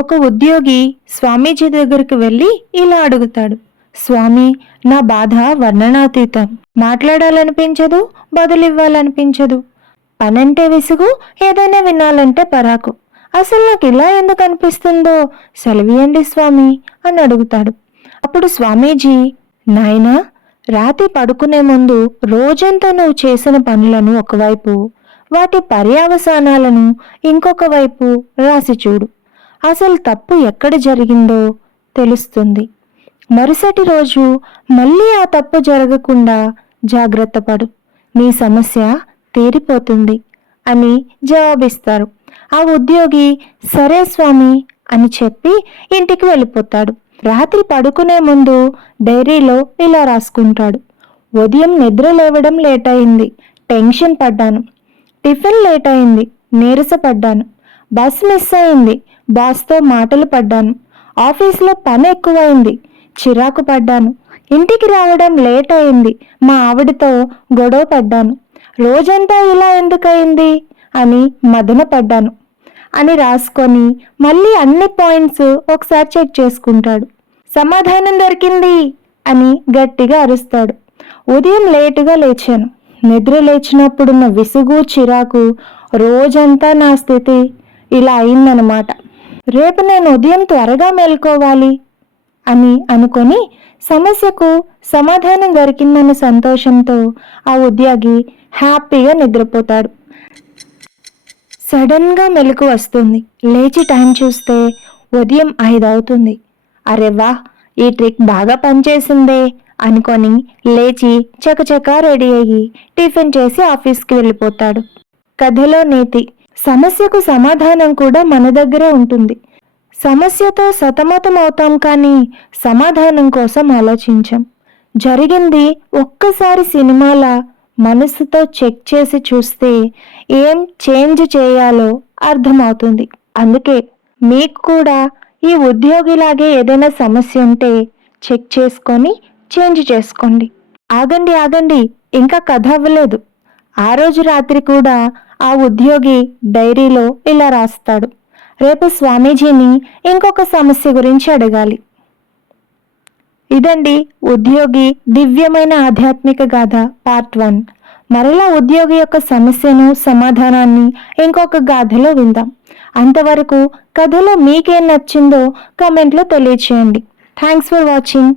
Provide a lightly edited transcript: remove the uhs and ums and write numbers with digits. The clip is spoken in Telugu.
ఒక ఉద్యోగి స్వామీజీ దగ్గరికి వెళ్ళి ఇలా అడుగుతాడు, స్వామి, నా బాధ వర్ణనాతీతం. మాట్లాడాలనిపించదు, బదులివ్వాలనిపించదు. పనంటే విసుగు, ఏదైనా వినాలంటే పరాకు. అసలు నాకు ఇలా ఎందుకు అనిపిస్తుందో సెలవియండి స్వామి అని అడుగుతాడు. అప్పుడు స్వామీజీ, నాయనా, రాత్రి పడుకునే ముందు రోజంతా నువ్వు చేసిన పనులను ఒకవైపు, వాటి పర్యవసానాలను ఇంకొక వైపు రాసి చూడు. అసలు తప్పు ఎక్కడ జరిగిందో తెలుస్తుంది. మరుసటి రోజు మళ్ళీ ఆ తప్పు జరగకుండా జాగ్రత్త పడు, నీ సమస్య తీరిపోతుంది అని జవాబిస్తారు. ఆ ఉద్యోగి సరే స్వామి అని చెప్పి ఇంటికి వెళ్ళిపోతాడు. రాత్రి పడుకునే ముందు డైరీలో ఇలా రాసుకుంటాడు, ఉదయం నిద్ర లేవడం లేట్ అయింది, టెన్షన్ పడ్డాను. టిఫిన్ లేట్ అయింది, నీరసపడ్డాను. బస్ మిస్ అయింది, బాస్తో మాటలు పడ్డాను. ఆఫీస్లో పని ఎక్కువైంది, చిరాకు పడ్డాను. ఇంటికి రావడం లేట్ అయింది, మా ఆవిడతో గొడవ పడ్డాను. రోజంతా ఇలా ఎందుకయింది అని మదన పడ్డాను అని రాసుకొని మళ్ళీ అన్ని పాయింట్స్ ఒకసారి చెక్ చేసుకుంటాడు. సమాధానం దొరికింది అని గట్టిగా అరుస్తాడు. ఉదయం లేటుగా లేచాను, నిద్ర లేచినప్పుడున్న విసుగు, చిరాకు, రోజంతా నా స్థితి ఇలా అయిందనమాట. రేపు నేను ఉదయం త్వరగా మేల్కోవాలి అని అనుకొని సమస్యకు సమాధానం దొరికిందన్న సంతోషంతో ఆ ఉద్యోగి హ్యాపీగా నిద్రపోతాడు. సడన్గా మెలకు వస్తుంది. లేచి టైం చూస్తే ఉదయం 5 అవుతుంది. అరే వా, ఈ ట్రిక్ బాగా పనిచేసిందే అనుకొని లేచి చకచకా రెడీ అయ్యి టిఫిన్ చేసి ఆఫీస్కి వెళ్ళిపోతాడు. కథలో నీతి, సమస్యకు సమాధానం కూడా మన దగ్గరే ఉంటుంది. సమస్యతో సతమతం అవుతాం కానీ సమాధానం కోసం ఆలోచించాం. జరిగింది ఒక్కసారి సినిమాలా మనసుతో చెక్ చేసి చూస్తే ఏం చేంజ్ చేయాలో అర్థమవుతుంది. అందుకే మీకు కూడా ఈ ఉద్యోగిలాగే ఏదైనా సమస్య ఉంటే చెక్ చేసుకొని చేంజ్ చేసుకోండి. ఆగండి ఆగండి, ఇంకా కథ అవ్వలేదు. ఆ రోజు రాత్రి కూడా ఆ ఉద్యోగి డైరీలో ఇలా రాస్తాడు, రేపు స్వామీజీని ఇంకొక సమస్య గురించి అడగాలి. ఇదండి ఉద్యోగి దివ్యమైన ఆధ్యాత్మిక గాథ పార్ట్ 1. మరలా ఉద్యోగి యొక్క సమస్యను, సమాధానాన్ని ఇంకొక గాథలో విందాం. అంతవరకు కథలో మీకేం నచ్చిందో కామెంట్లో తెలియచేయండి. Thanks for watching.